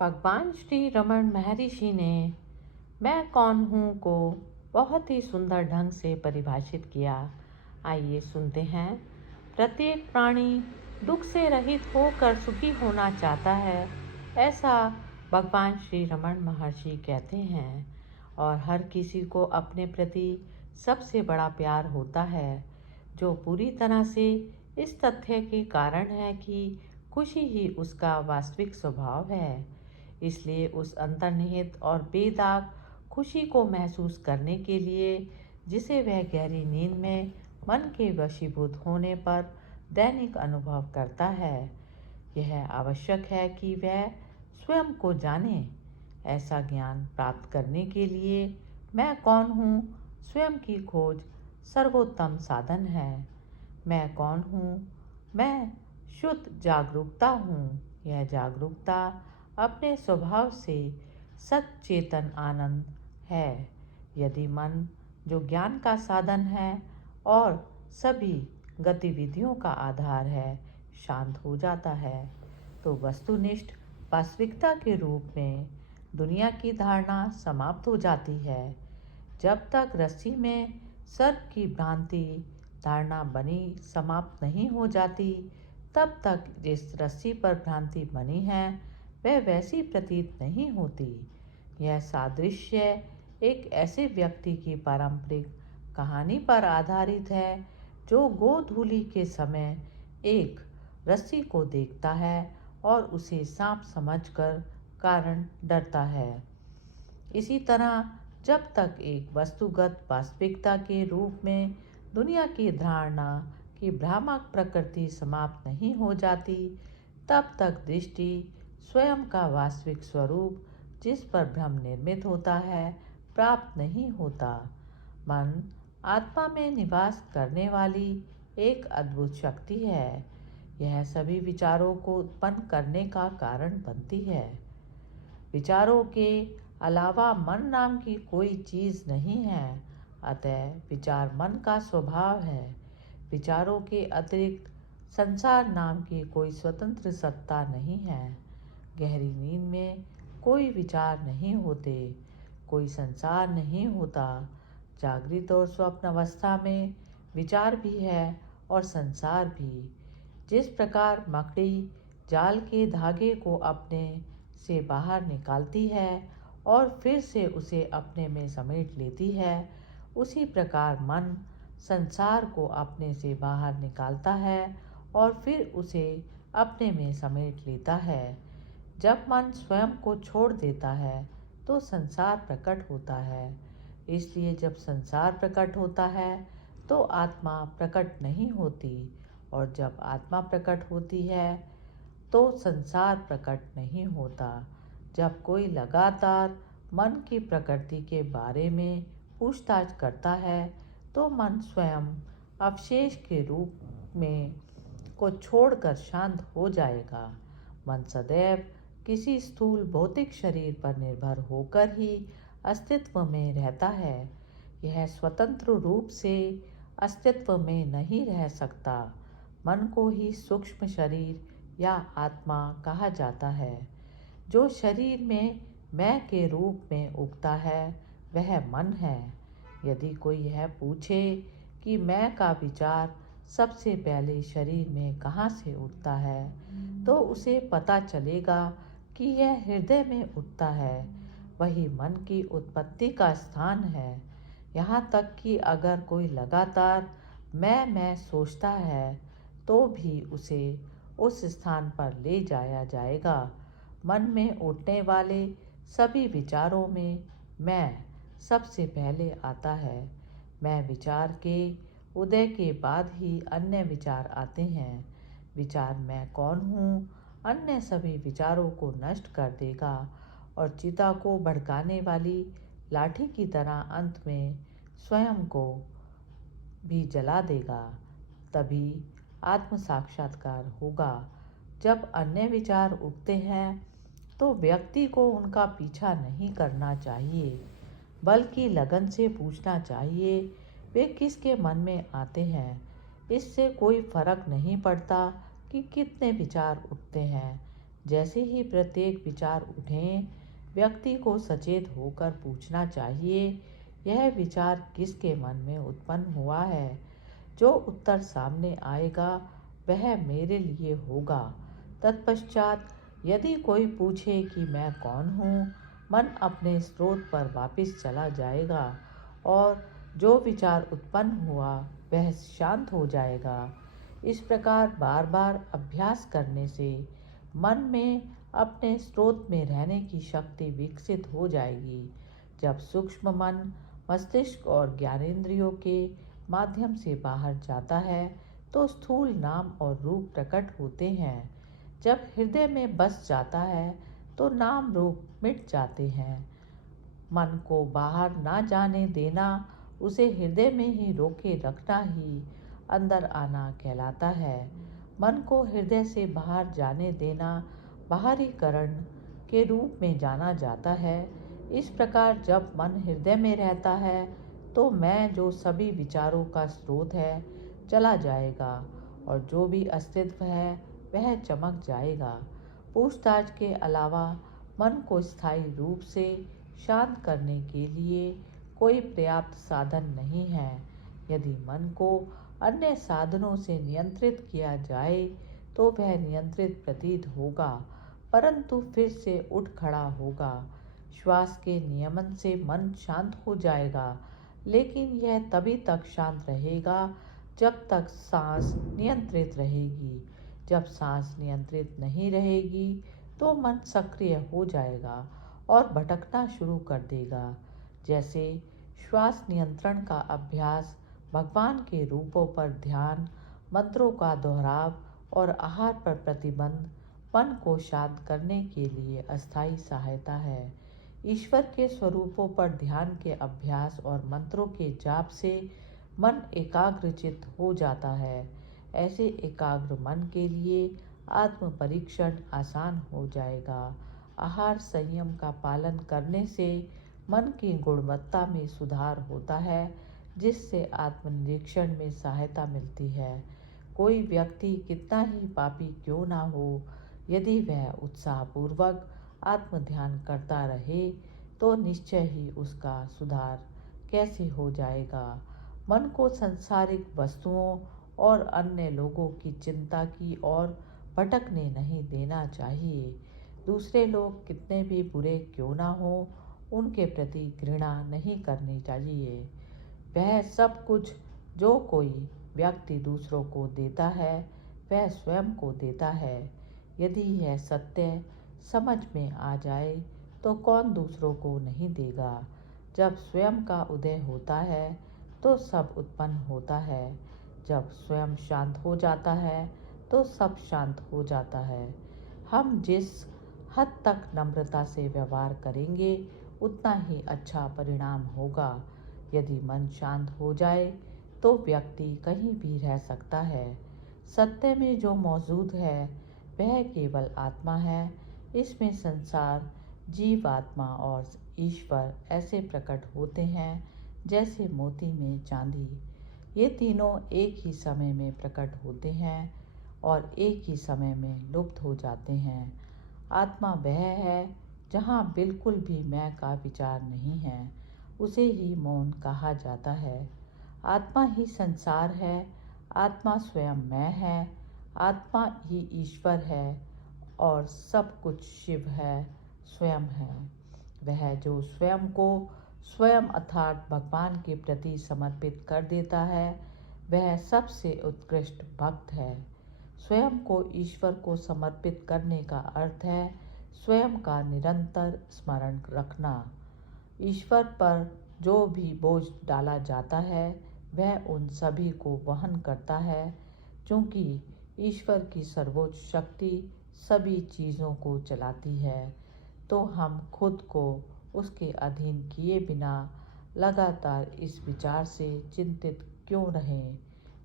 भगवान श्री रमन महर्षि ने मैं कौन हूँ को बहुत ही सुंदर ढंग से परिभाषित किया। आइए सुनते हैं। प्रत्येक प्राणी दुख से रहित होकर सुखी होना चाहता है, ऐसा भगवान श्री रमन महर्षि कहते हैं। और हर किसी को अपने प्रति सबसे बड़ा प्यार होता है, जो पूरी तरह से इस तथ्य के कारण है कि खुशी ही उसका वास्तविक स्वभाव है। इसलिए उस अंतर्निहित और बेदाग खुशी को महसूस करने के लिए, जिसे वह गहरी नींद में मन के वशीभूत होने पर दैनिक अनुभव करता है, यह आवश्यक है कि वह स्वयं को जाने। ऐसा ज्ञान प्राप्त करने के लिए मैं कौन हूँ स्वयं की खोज सर्वोत्तम साधन है। मैं कौन हूँ? मैं शुद्ध जागरूकता हूँ। यह जागरूकता अपने स्वभाव से सचेतन आनंद है। यदि मन, जो ज्ञान का साधन है और सभी गतिविधियों का आधार है, शांत हो जाता है, तो वस्तुनिष्ठ वास्तविकता के रूप में दुनिया की धारणा समाप्त हो जाती है। जब तक रस्सी में सर्प की भ्रांति धारणा बनी समाप्त नहीं हो जाती, तब तक जिस रस्सी पर भ्रांति बनी है वह वैसी प्रतीत नहीं होती। यह सादृश्य एक ऐसे व्यक्ति की पारंपरिक कहानी पर आधारित है, जो गोधूलि के समय एक रस्सी को देखता है और उसे सांप समझकर कारण डरता है। इसी तरह जब तक एक वस्तुगत वास्तविकता के रूप में दुनिया की धारणा की भ्रामक प्रकृति समाप्त नहीं हो जाती, तब तक दृष्टि स्वयं का वास्तविक स्वरूप, जिस पर भ्रम निर्मित होता है, प्राप्त नहीं होता। मन आत्मा में निवास करने वाली एक अद्भुत शक्ति है। यह सभी विचारों को उत्पन्न करने का कारण बनती है। विचारों के अलावा मन नाम की कोई चीज़ नहीं है, अतः विचार मन का स्वभाव है। विचारों के अतिरिक्त संसार नाम की कोई स्वतंत्र सत्ता नहीं है। गहरी नींद में कोई विचार नहीं होते, कोई संसार नहीं होता। जागृत और स्वप्न अवस्था में विचार भी है और संसार भी। जिस प्रकार मकड़ी जाल के धागे को अपने से बाहर निकालती है और फिर से उसे अपने में समेट लेती है, उसी प्रकार मन संसार को अपने से बाहर निकालता है और फिर उसे अपने में समेट लेता है। जब मन स्वयं को छोड़ देता है तो संसार प्रकट होता है। इसलिए जब संसार प्रकट होता है तो आत्मा प्रकट नहीं होती, और जब आत्मा प्रकट होती है तो संसार प्रकट नहीं होता। जब कोई लगातार मन की प्रकृति के बारे में पूछताछ करता है, तो मन स्वयं अवशेष के रूप में को छोड़कर शांत हो जाएगा। मन सदैव किसी स्थूल भौतिक शरीर पर निर्भर होकर ही अस्तित्व में रहता है। यह स्वतंत्र रूप से अस्तित्व में नहीं रह सकता। मन को ही सूक्ष्म शरीर या आत्मा कहा जाता है। जो शरीर में मैं के रूप में उगता है, वह मन है। यदि कोई यह पूछे कि मैं का विचार सबसे पहले शरीर में कहाँ से उठता है, तो उसे पता चलेगा कि यह हृदय में उठता है। वही मन की उत्पत्ति का स्थान है। यहाँ तक कि अगर कोई लगातार मैं सोचता है, तो भी उसे उस स्थान पर ले जाया जाएगा। मन में उठने वाले सभी विचारों में मैं सबसे पहले आता है। मैं विचार के उदय के बाद ही अन्य विचार आते हैं। विचार मैं कौन हूँ अन्य सभी विचारों को नष्ट कर देगा और चिता को भड़काने वाली लाठी की तरह अंत में स्वयं को भी जला देगा। तभी आत्म साक्षात्कार होगा। जब अन्य विचार उगते हैं तो व्यक्ति को उनका पीछा नहीं करना चाहिए, बल्कि लगन से पूछना चाहिए वे किसके मन में आते हैं। इससे कोई फर्क नहीं पड़ता कि कितने विचार उठते हैं। जैसे ही प्रत्येक विचार उठें, व्यक्ति को सचेत होकर पूछना चाहिए, यह विचार किसके मन में उत्पन्न हुआ है। जो उत्तर सामने आएगा वह मेरे लिए होगा। तत्पश्चात यदि कोई पूछे कि मैं कौन हूँ, मन अपने स्रोत पर वापस चला जाएगा और जो विचार उत्पन्न हुआ वह शांत हो जाएगा। इस प्रकार बार बार अभ्यास करने से मन में अपने स्रोत में रहने की शक्ति विकसित हो जाएगी। जब सूक्ष्म मन मस्तिष्क और ज्ञानेंद्रियों के माध्यम से बाहर जाता है तो स्थूल नाम और रूप प्रकट होते हैं। जब हृदय में बस जाता है तो नाम रूप मिट जाते हैं। मन को बाहर ना जाने देना, उसे हृदय में ही रोके रखना ही अंदर आना कहलाता है। मन को हृदय से बाहर जाने देना बाहरीकरण के रूप में जाना जाता है। इस प्रकार जब मन हृदय में रहता है तो मैं जो सभी विचारों का स्रोत है चला जाएगा और जो भी अस्तित्व है वह चमक जाएगा। पूछताछ के अलावा मन को स्थायी रूप से शांत करने के लिए कोई पर्याप्त साधन नहीं है। यदि मन को अन्य साधनों से नियंत्रित किया जाए तो वह नियंत्रित प्रतीत होगा, परंतु फिर से उठ खड़ा होगा। श्वास के नियमन से मन शांत हो जाएगा, लेकिन यह तभी तक शांत रहेगा जब तक सांस नियंत्रित रहेगी। जब सांस नियंत्रित नहीं रहेगी तो मन सक्रिय हो जाएगा और भटकना शुरू कर देगा। जैसे श्वास नियंत्रण का अभ्यास भगवान के रूपों पर ध्यान, मंत्रों का दोहराव और आहार पर प्रतिबंध मन को शांत करने के लिए अस्थायी सहायता है। ईश्वर के स्वरूपों पर ध्यान के अभ्यास और मंत्रों के जाप से मन एकाग्रचित्त हो जाता है। ऐसे एकाग्र मन के लिए आत्म परीक्षण आसान हो जाएगा। आहार संयम का पालन करने से मन की गुणवत्ता में सुधार होता है, जिससे आत्मनिरीक्षण में सहायता मिलती है। कोई व्यक्ति कितना ही पापी क्यों ना हो, यदि वह उत्साहपूर्वक आत्म ध्यान करता रहे तो निश्चय ही उसका सुधार कैसे हो जाएगा। मन को सांसारिक वस्तुओं और अन्य लोगों की चिंता की ओर भटकने नहीं देना चाहिए। दूसरे लोग कितने भी बुरे क्यों ना हो, उनके प्रति घृणा नहीं करनी चाहिए। वह सब कुछ जो कोई व्यक्ति दूसरों को देता है वह स्वयं को देता है। यदि यह सत्य समझ में आ जाए तो कौन दूसरों को नहीं देगा। जब स्वयं का उदय होता है तो सब उत्पन्न होता है। जब स्वयं शांत हो जाता है तो सब शांत हो जाता है। हम जिस हद तक नम्रता से व्यवहार करेंगे उतना ही अच्छा परिणाम होगा। यदि मन शांत हो जाए तो व्यक्ति कहीं भी रह सकता है। सत्य में जो मौजूद है वह केवल आत्मा है। इसमें संसार, जीव आत्मा और ईश्वर ऐसे प्रकट होते हैं जैसे मोती में चांदी। ये तीनों एक ही समय में प्रकट होते हैं और एक ही समय में लुप्त हो जाते हैं। आत्मा वह है जहाँ बिल्कुल भी मैं का विचार नहीं है, उसे ही मौन कहा जाता है। आत्मा ही संसार है, आत्मा स्वयं मैं है, आत्मा ही ईश्वर है और सब कुछ शिव है, स्वयं है। वह जो स्वयं को स्वयं अर्थात भगवान के प्रति समर्पित कर देता है वह सबसे उत्कृष्ट भक्त है। स्वयं को ईश्वर को समर्पित करने का अर्थ है स्वयं का निरंतर स्मरण रखना। ईश्वर पर जो भी बोझ डाला जाता है वह उन सभी को वहन करता है। क्योंकि ईश्वर की सर्वोच्च शक्ति सभी चीज़ों को चलाती है, तो हम खुद को उसके अधीन किए बिना लगातार इस विचार से चिंतित क्यों रहें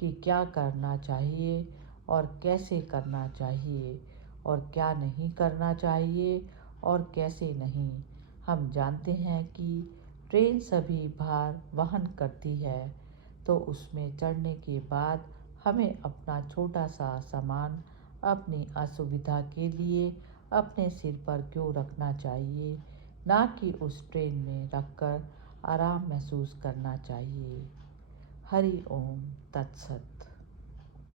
कि क्या करना चाहिए और कैसे करना चाहिए और क्या नहीं करना चाहिए और कैसे नहीं। हम जानते हैं कि ट्रेन सभी भार वहन करती है, तो उसमें चढ़ने के बाद हमें अपना छोटा सा सामान अपनी असुविधा के लिए अपने सिर पर क्यों रखना चाहिए, ना कि उस ट्रेन में रखकर आराम महसूस करना चाहिए। हरि ओम तत्सत।